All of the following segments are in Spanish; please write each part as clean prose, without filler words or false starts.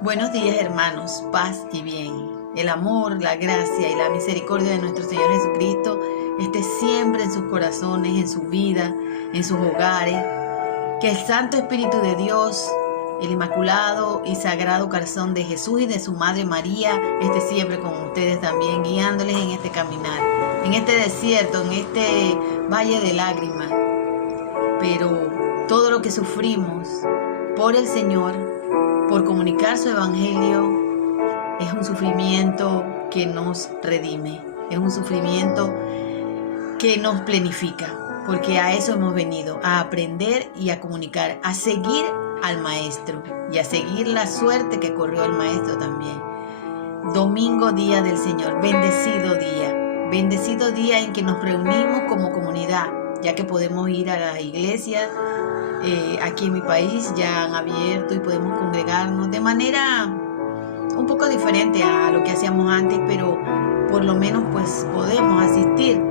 Buenos días, hermanos, paz y bien. El amor, la gracia y la misericordia de nuestro Señor Jesucristo esté siempre en sus corazones, en su vida, en sus hogares. Que el Santo Espíritu de Dios, el Inmaculado y Sagrado Corazón de Jesús y de su Madre María esté siempre con ustedes también, guiándoles en este caminar, en este desierto, en este valle de lágrimas. Pero todo lo que sufrimos por el Señor, por comunicar su evangelio, es un sufrimiento que nos redime, es un sufrimiento que nos plenifica, porque a eso hemos venido, a aprender y a comunicar, a seguir al Maestro y a seguir la suerte que corrió el Maestro también. Domingo, día del Señor, bendecido día en que nos reunimos como comunidad, ya que podemos ir a la iglesia. Aquí en mi país ya han abierto y podemos congregarnos de manera un poco diferente a lo que hacíamos antes, pero por lo menos pues podemos asistir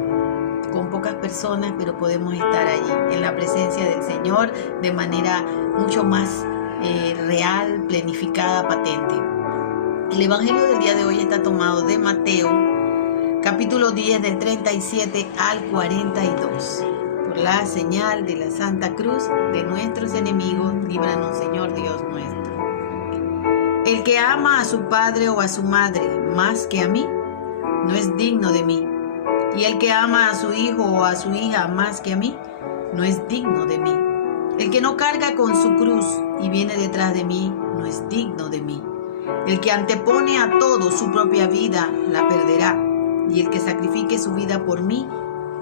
con pocas personas, pero podemos estar allí en la presencia del Señor de manera mucho más real, planificada, patente. El evangelio del día de hoy está tomado de Mateo, capítulo 10, del 37 al 42. Por la señal de la Santa Cruz de nuestros enemigos, líbranos, Señor Dios nuestro. El que ama a su padre o a su madre más que a mí, no es digno de mí. Y el que ama a su hijo o a su hija más que a mí, no es digno de mí. El que no carga con su cruz y viene detrás de mí, no es digno de mí. El que antepone a todo su propia vida, la perderá. Y el que sacrifique su vida por mí,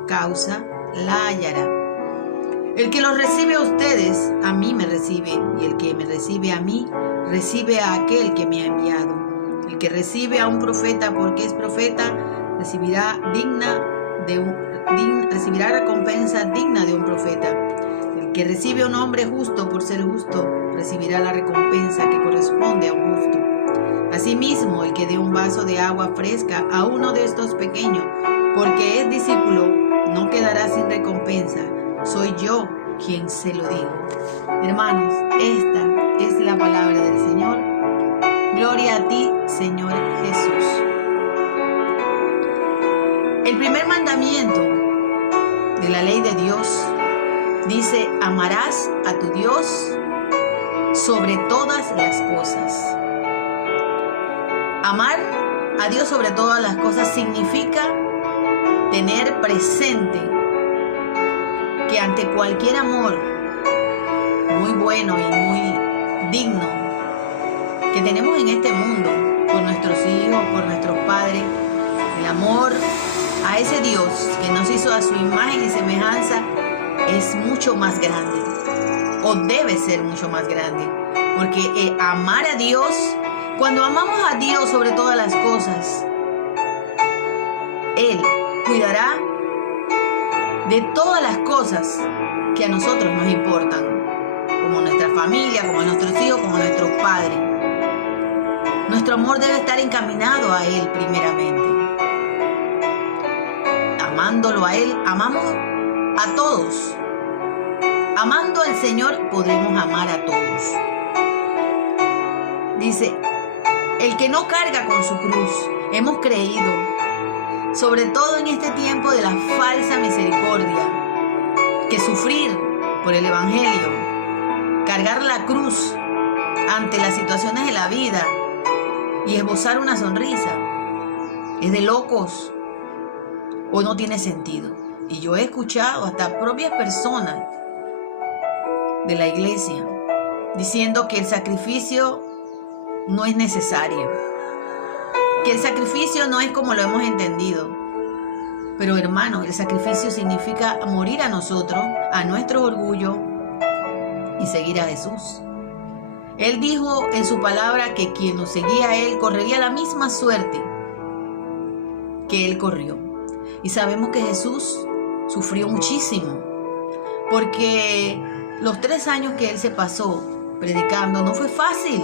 causa la hallará. El que los recibe a ustedes, a mí me recibe, y el que me recibe a mí, recibe a aquel que me ha enviado. El que recibe a un profeta porque es profeta, recibirá recompensa digna de un profeta. El que recibe a un hombre justo por ser justo, recibirá la recompensa que corresponde a un justo. Asimismo, el que dé un vaso de agua fresca a uno de estos pequeños, porque es discípulo, no quedará sin recompensa. Soy yo quien se lo digo. Hermanos, esta es la palabra del Señor. Gloria a ti, Señor Jesús. El primer mandamiento de la ley de Dios dice: amarás a tu Dios sobre todas las cosas. Amar a Dios sobre todas las cosas significa tener presente que ante cualquier amor muy bueno y muy digno que tenemos en este mundo, por nuestros hijos, por nuestros padres, el amor a ese Dios que nos hizo a su imagen y semejanza es mucho más grande, o debe ser mucho más grande, porque amar a Dios, cuando amamos a Dios sobre todas las cosas, Él cuidará de todas las cosas que a nosotros nos importan, como nuestra familia, como nuestros hijos, como nuestros padres. Nuestro amor debe estar encaminado a Él primeramente. Amándolo a Él, amamos a todos. Amando al Señor podemos amar a todos. Dice: el que no carga con su cruz. Hemos creído, sobre todo en este tiempo de la falsa misericordia, que sufrir por el evangelio, cargar la cruz ante las situaciones de la vida y esbozar una sonrisa es de locos o no tiene sentido. Y yo he escuchado hasta propias personas de la iglesia diciendo que el sacrificio no es necesario, que el sacrificio no es como lo hemos entendido. Pero hermanos, el sacrificio significa morir a nosotros, a nuestro orgullo, y seguir a Jesús. Él dijo en su palabra que quien lo seguía a Él correría la misma suerte que Él corrió. Y sabemos que Jesús sufrió muchísimo, porque los 3 años que Él se pasó predicando no fue fácil.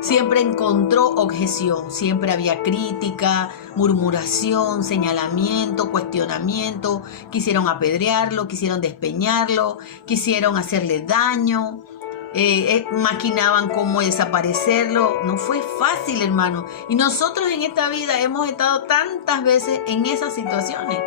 Siempre encontró objeción, siempre había crítica, murmuración, señalamiento, cuestionamiento. Quisieron apedrearlo, quisieron despeñarlo, quisieron hacerle daño. maquinaban cómo desaparecerlo. No fue fácil, hermano. Y nosotros en esta vida hemos estado tantas veces en esas situaciones.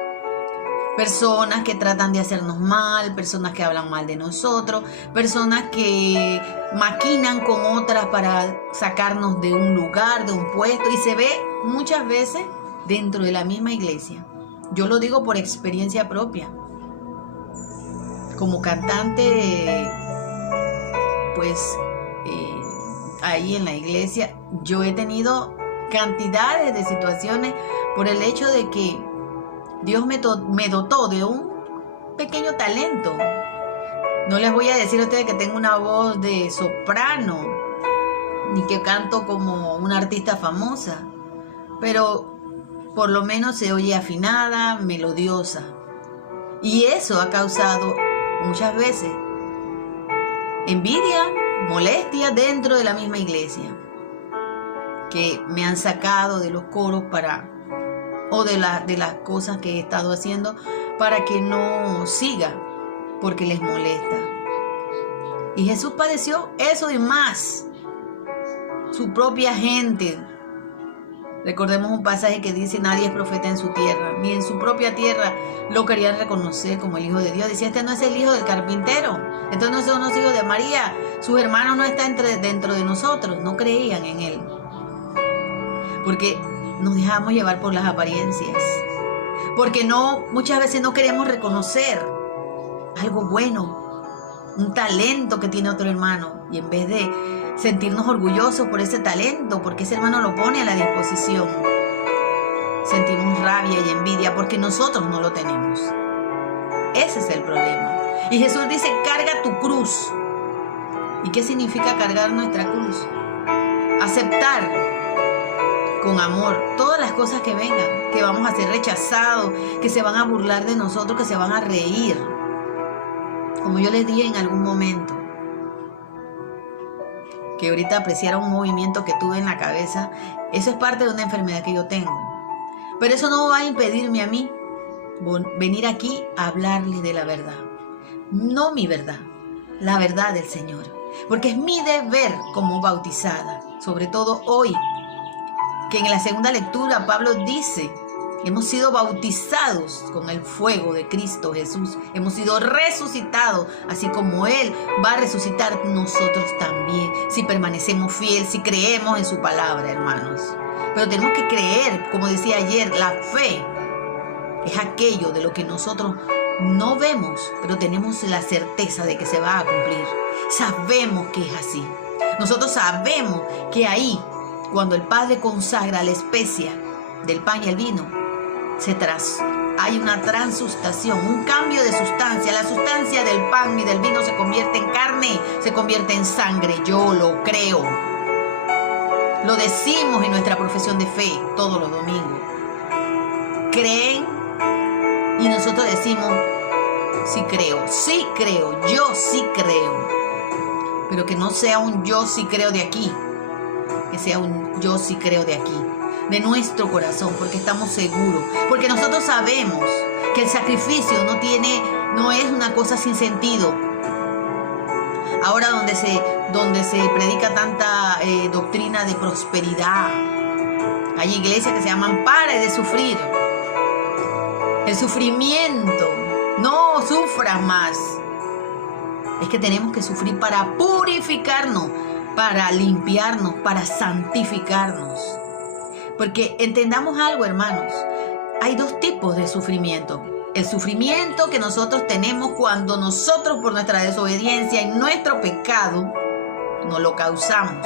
Personas que tratan de hacernos mal, personas que hablan mal de nosotros, personas que maquinan con otras para sacarnos de un lugar, de un puesto, y se ve muchas veces dentro de la misma iglesia. Yo lo digo por experiencia propia. Como cantante, pues ahí en la iglesia, yo he tenido cantidades de situaciones por el hecho de que Dios me dotó de un pequeño talento. No les voy a decir a ustedes que tengo una voz de soprano, ni que canto como una artista famosa, pero por lo menos se oye afinada, melodiosa. Y eso ha causado muchas veces envidia, molestia dentro de la misma iglesia, que me han sacado de los coros o de las cosas que he estado haciendo para que no siga, porque les molesta. Y Jesús padeció eso y más. Su propia gente. Recordemos un pasaje que dice: nadie es profeta en su tierra. Ni en su propia tierra lo querían reconocer como el Hijo de Dios. Decía: este no es el hijo del carpintero. Estos no son los hijos de María. Sus hermanos no están dentro de nosotros. No creían en él. Porque nos dejamos llevar por las apariencias. Porque muchas veces no queremos reconocer algo bueno, un talento que tiene otro hermano. Y en vez de sentirnos orgullosos por ese talento, porque ese hermano lo pone a la disposición, sentimos rabia y envidia porque nosotros no lo tenemos. Ese es el problema. Y Jesús dice: carga tu cruz. ¿Y qué significa cargar nuestra cruz? Aceptar con amor todas las cosas que vengan, que vamos a ser rechazados, que se van a burlar de nosotros, que se van a reír. Como yo les dije en algún momento, que ahorita apreciara un movimiento que tuve en la cabeza, eso es parte de una enfermedad que yo tengo. Pero eso no va a impedirme a mí venir aquí a hablarles de la verdad. No mi verdad, la verdad del Señor. Porque es mi deber como bautizada, sobre todo hoy, que en la segunda lectura Pablo dice: hemos sido bautizados con el fuego de Cristo Jesús. Hemos sido resucitados, así como Él va a resucitar nosotros también, si permanecemos fieles, si creemos en su palabra, hermanos. Pero tenemos que creer, como decía ayer, la fe es aquello de lo que nosotros no vemos, pero tenemos la certeza de que se va a cumplir. Sabemos que es así. Nosotros sabemos que ahí, cuando el Padre consagra la especia del pan y el vino, hay una transustación, un cambio de sustancia. La sustancia del pan y del vino se convierte en carne, se convierte en sangre. Yo lo creo. Lo decimos en nuestra profesión de fe todos los domingos. ¿Creen? Y nosotros decimos: sí creo, yo sí creo. Pero que no sea un yo sí creo de aquí, que sea un yo sí creo de aquí, de nuestro corazón, porque estamos seguros, porque nosotros sabemos que el sacrificio no es una cosa sin sentido. Ahora donde se predica tanta doctrina de prosperidad, hay iglesias que se llaman "pare de sufrir". El sufrimiento, no sufras más. Es que tenemos que sufrir para purificarnos, para limpiarnos, para santificarnos. Porque entendamos algo, hermanos, hay dos tipos de sufrimiento. El sufrimiento que nosotros tenemos cuando nosotros, por nuestra desobediencia y nuestro pecado, nos lo causamos.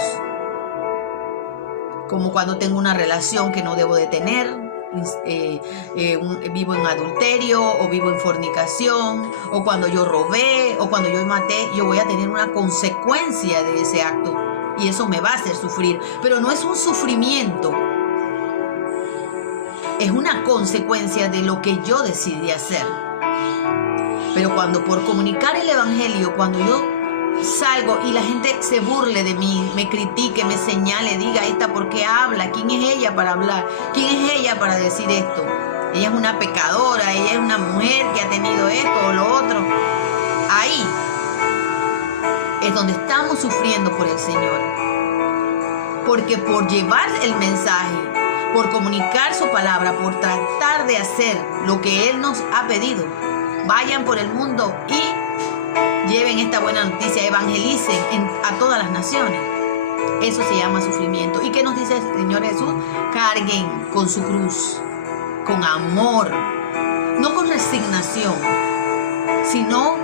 Como cuando tengo una relación que no debo de tener, vivo en adulterio, o vivo en fornicación, o cuando yo robé, o cuando yo maté, yo voy a tener una consecuencia de ese acto. Y eso me va a hacer sufrir. Pero no es un sufrimiento. Es una consecuencia de lo que yo decidí hacer. Pero cuando por comunicar el evangelio, cuando yo salgo y la gente se burle de mí, me critique, me señale, diga: esta ¿por qué habla? ¿Quién es ella para hablar? ¿Quién es ella para decir esto? Ella es una pecadora, ella es una mujer que ha tenido esto o lo otro. Ahí es donde estamos sufriendo por el Señor. Porque por llevar el mensaje, por comunicar su palabra, por tratar de hacer lo que Él nos ha pedido, vayan por el mundo y lleven esta buena noticia, evangelicen a todas las naciones. Eso se llama sufrimiento. ¿Y qué nos dice el Señor Jesús? Carguen con su cruz, con amor, no con resignación, sino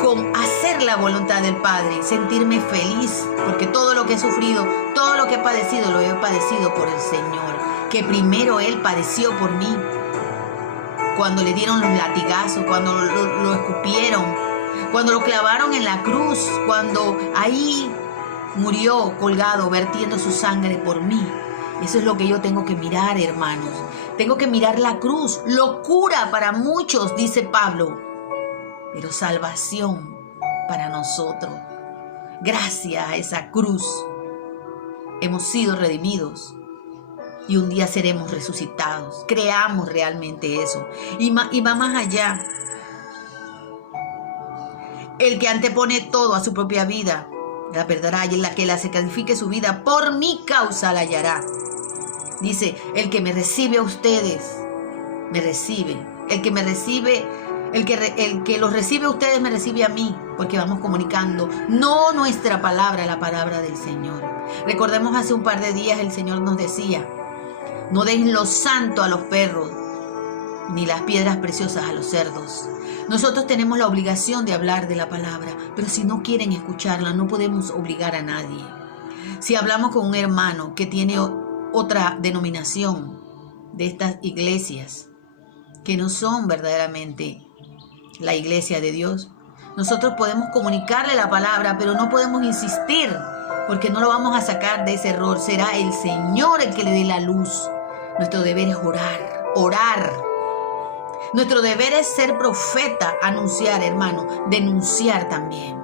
con hacer la voluntad del Padre, sentirme feliz, porque todo lo que he sufrido, todo lo que he padecido, lo he padecido por el Señor, que primero Él padeció por mí, cuando le dieron los latigazos, cuando lo escupieron, cuando lo clavaron en la cruz, cuando ahí murió colgado, vertiendo su sangre por mí. Eso es lo que yo tengo que mirar, hermanos. Tengo que mirar la cruz, locura para muchos, dice Pablo, pero salvación para nosotros. Gracias a esa cruz hemos sido redimidos y un día seremos resucitados. Creamos realmente eso. Y va más allá. El que antepone todo a su propia vida la perderá, y la que la sacrifique su vida por mi causa la hallará. Dice, el que me recibe a ustedes, me recibe. El que me recibe, el que los recibe a ustedes, me recibe a mí, porque vamos comunicando, no nuestra palabra, la palabra del Señor. Recordemos hace un par de días el Señor nos decía, no dejen lo santo a los perros, ni las piedras preciosas a los cerdos. Nosotros tenemos la obligación de hablar de la palabra, pero si no quieren escucharla, no podemos obligar a nadie. Si hablamos con un hermano que tiene otra denominación de estas iglesias, que no son verdaderamente la iglesia de Dios, nosotros podemos comunicarle la palabra, pero no podemos insistir, porque no lo vamos a sacar de ese error. Será el Señor el que le dé la luz. Nuestro deber es orar, orar. Nuestro deber es ser profeta, anunciar, hermano, denunciar también.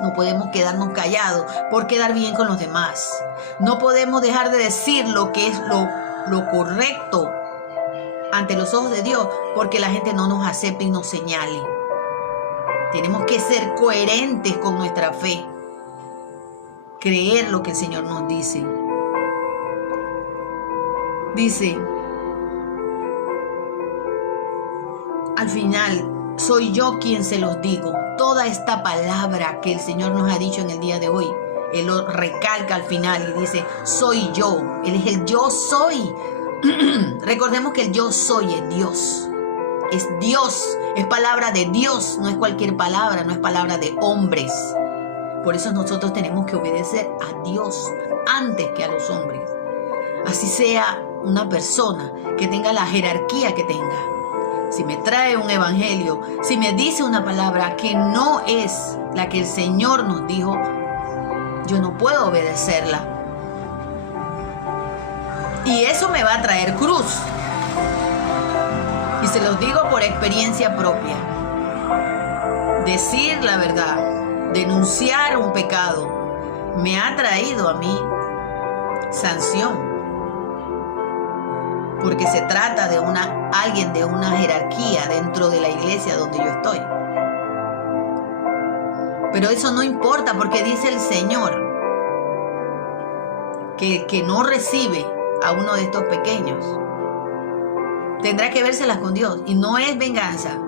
No podemos quedarnos callados por quedar bien con los demás. No podemos dejar de decir lo que es lo correcto ante los ojos de Dios, porque la gente no nos acepte y nos señale. Tenemos que ser coherentes con nuestra fe. Creer lo que el Señor nos dice. Dice, al final, soy yo quien se los digo. Toda esta palabra que el Señor nos ha dicho en el día de hoy, Él lo recalca al final y dice, soy yo. Él es el yo soy. Recordemos que el yo soy es Dios. Es Dios, es palabra de Dios, no es cualquier palabra, no es palabra de hombres. Por eso nosotros tenemos que obedecer a Dios antes que a los hombres. Así sea una persona que tenga la jerarquía que tenga. Si me trae un evangelio, si me dice una palabra que no es la que el Señor nos dijo, yo no puedo obedecerla. Y eso me va a traer cruz. Y se los digo por experiencia propia. Decir la verdad, denunciar un pecado, me ha traído a mí sanción. Porque se trata de alguien de una jerarquía dentro de la iglesia donde yo estoy. Pero eso no importa, porque dice el Señor que no recibe a uno de estos pequeños tendrá que vérselas con Dios, y no es venganza.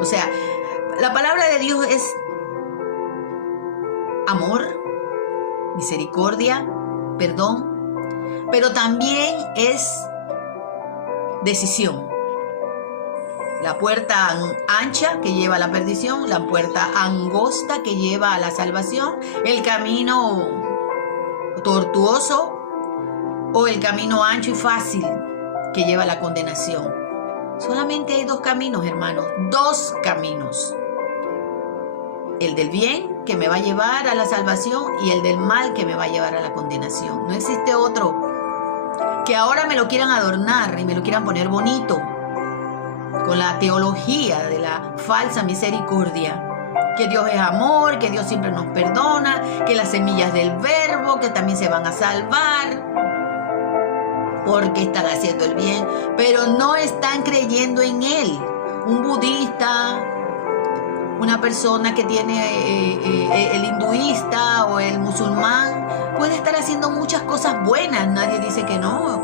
O sea, la palabra de Dios es amor, misericordia, perdón, pero también es decisión. La puerta ancha que lleva a la perdición, la puerta angosta que lleva a la salvación, el camino tortuoso o el camino ancho y fácil que lleva a la condenación. Solamente hay dos caminos, hermanos, dos caminos. El del bien, que me va a llevar a la salvación, y el del mal, que me va a llevar a la condenación. No existe otro. Que ahora me lo quieran adornar y me lo quieran poner bonito con la teología de la falsa misericordia, que Dios es amor, que Dios siempre nos perdona, que las semillas del verbo, que también se van a salvar porque están haciendo el bien, pero no están creyendo en Él. Un budista, Una persona que tiene el hinduista o el musulmán puede estar haciendo muchas cosas buenas, nadie dice que no,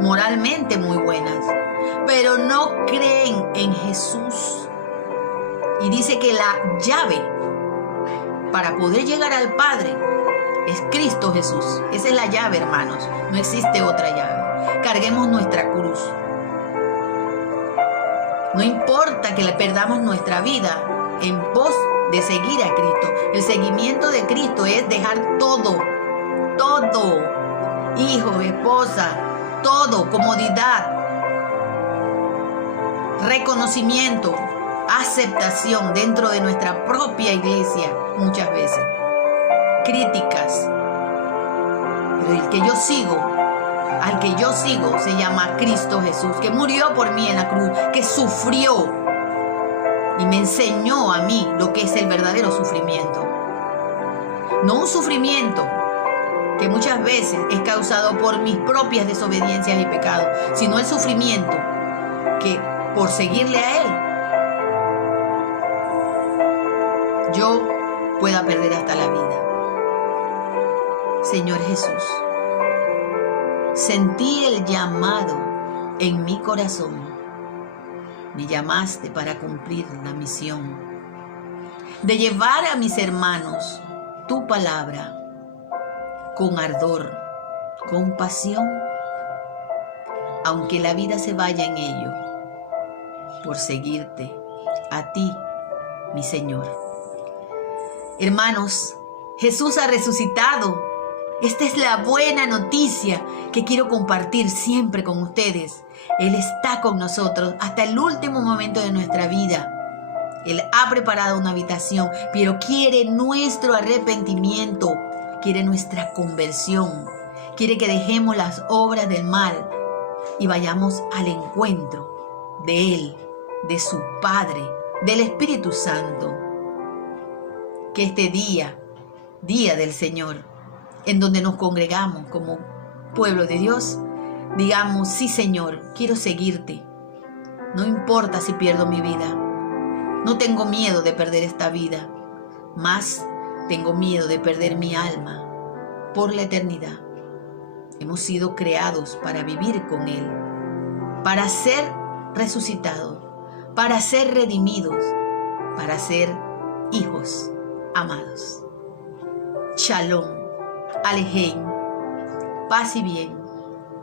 moralmente muy buenas, pero no creen en Jesús. Y dice que la llave para poder llegar al Padre es Cristo Jesús. Esa es la llave, hermanos. No existe otra llave. Carguemos nuestra cruz. No importa que le perdamos nuestra vida en pos de seguir a Cristo. El seguimiento de Cristo es dejar todo. Todo. Hijo, esposa, todo. Comodidad. Reconocimiento. Aceptación dentro de nuestra propia iglesia muchas veces. Críticas. Pero el que yo sigo, al que yo sigo se llama Cristo Jesús, que murió por mí en la cruz, que sufrió y me enseñó a mí lo que es el verdadero sufrimiento. No un sufrimiento que muchas veces es causado por mis propias desobediencias y pecados, sino el sufrimiento que por seguirle a Él yo pueda perder hasta la vida. Señor Jesús, sentí el llamado en mi corazón. Me llamaste para cumplir la misión de llevar a mis hermanos tu palabra con ardor, con pasión, aunque la vida se vaya en ello, por seguirte a ti, mi Señor. Hermanos, Jesús ha resucitado. Esta es la buena noticia que quiero compartir siempre con ustedes. Él está con nosotros hasta el último momento de nuestra vida. Él ha preparado una habitación, pero quiere nuestro arrepentimiento, quiere nuestra conversión, quiere que dejemos las obras del mal y vayamos al encuentro de Él, de su Padre, del Espíritu Santo. Que este día del Señor, en donde nos congregamos como pueblo de Dios, digamos, sí Señor, quiero seguirte. No importa si pierdo mi vida. No tengo miedo de perder esta vida. Más tengo miedo de perder mi alma por la eternidad. Hemos sido creados para vivir con Él, para ser resucitados, para ser redimidos, para ser hijos amados. Shalom, Alejem, paz y bien.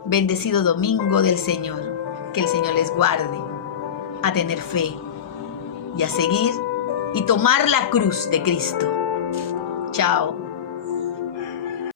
Bendecido domingo del Señor. Que el Señor les guarde a tener fe y a seguir y tomar la cruz de Cristo. Chao.